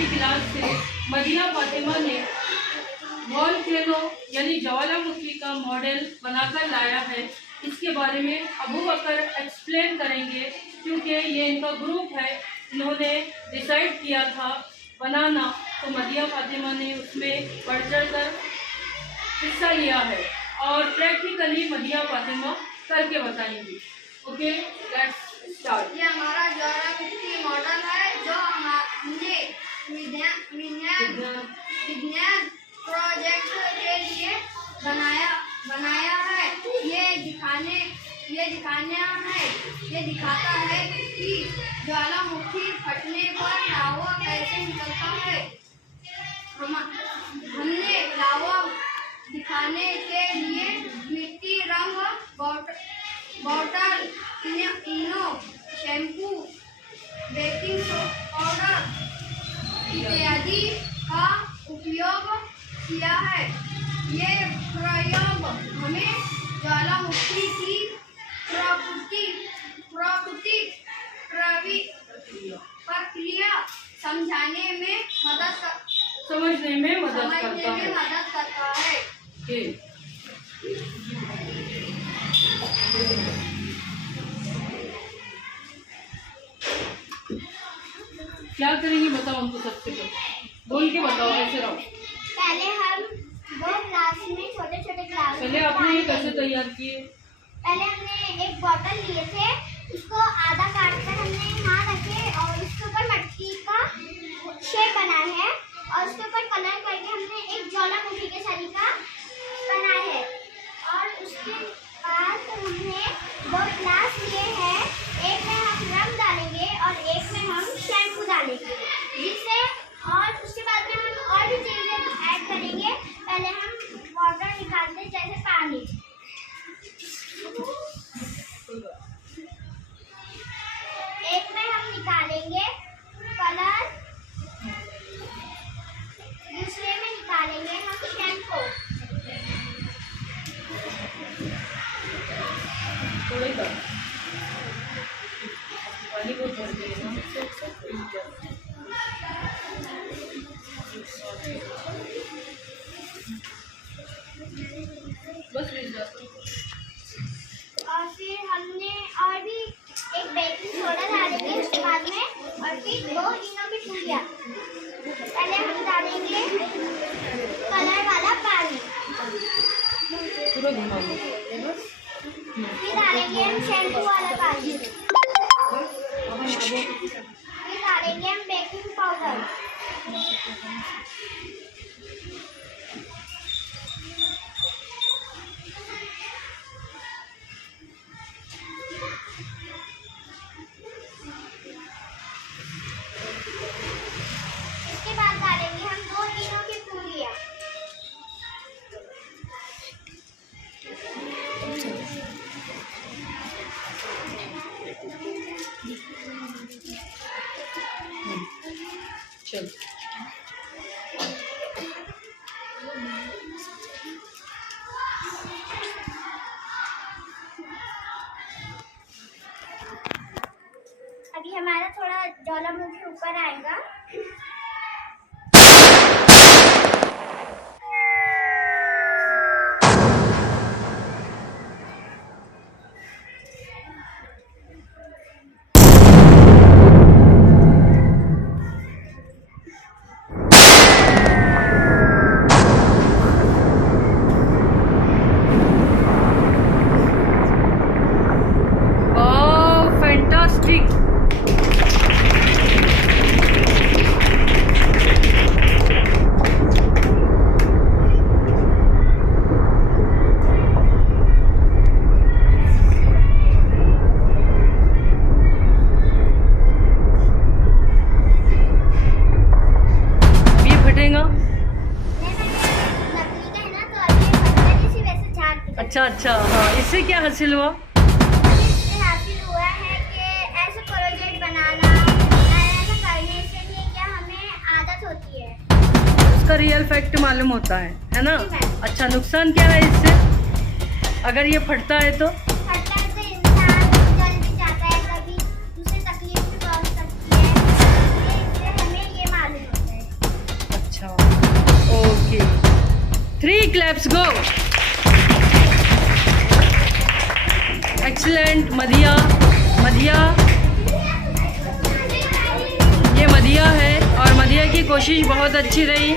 पहली क्लास से मदिया फातिमा ने वॉल्केनो यानी ज्वालामुखी का मॉडल बनाकर लाया है। इसके बारे में अबू बकर एक्सप्लेन करेंगे, क्योंकि ये इनका ग्रुप है, इन्होंने डिसाइड किया था बनाना, तो मदिया फातिमा ने उसमें बढ़ चढ़ कर हिस्सा लिया है और प्रैक्टिकली मदिया फातिमा करके बताएंगी। Okay, let's start. ये हमारा ज्वालामुखी मॉडल है जो हमने विज्ञान प्रोजेक्ट के लिए बनाया है। ये दिखाता है कि ज्वालामुखी फटने पर लावा कैसे निकलता है। हमने लावा दिखाने के लिए मिट्टी, रंग, बॉटल, इनो, शैम्पू, बेकिंग पाउडर इत्यादि का उपयोग किया है। ये प्रयोग हमें ज्वालामुखी की प्रक्रिया समझने में मदद करता है। क्या करेंगी बताओ हमको, सबसे पहले बोल के बताओ कैसे रहो। पहले हम दो ग्लास में छोटे ग्लास पहले आपने ये कैसे तैयार किए? पहले हमने एक बॉटल लिए थे, उसको आधा काट कर हमने यहाँ रखे और उसके ऊपर मट्टी का शेप बनाया है और उसके ऊपर कलर करके हमने एक ज्वालामुखी के शरीर का बनाया है। और उसके बाद हमने दो ग्लास लिए हैं, एक में हम रंग डालेंगे और एक में हम शैम्पू डालेंगे, जिससे और उसके बाद में हम और भी चीज़ें ऐड करेंगे। पहले हम वाटर निकालते हैं, जैसे पानी। एक में हम निकालेंगे कलर, दूसरे में निकालेंगे हम शैम्पू। थोड़ी कर पानी को छोड़ देना। बस और फिर हमने और भी एक बेकिंग सोडा डालेंगे उसके बाद में, और फिर दो इनो की पूरियाँ। पहले हम डालेंगे कलर वाला पानी, पूरा घुमा लो। फिर डालेंगे हम शैम्पू वाला पानी, फिर डालेंगे हम बेकिंग पाउडर, इसके बाद डालेंगे हम दो इनो की पूरियाँ। चल अभी हमारा थोड़ा ज्वालामुखी ऊपर आएगा। अच्छा, हाँ, इससे क्या हासिल हुआ? इससे हासिल हुआ है कि ऐसे प्रोजेक्ट बनाना, ऐसा करने से भी क्या हमें आदत होती है, उसका रियल फैक्ट मालूम होता है ना? अच्छा, नुकसान क्या है इससे अगर ये फटता है तो? फटता है तो इंसान जल भी जाता है, कभी दूसरी तकलीफ भी पहुंच सकती है, इसलिए हमें ये मालूम होता है। क्लैप्स गो। एक्सीलेंट मदिया। ये मदिया है और मदिया की कोशिश बहुत अच्छी रही।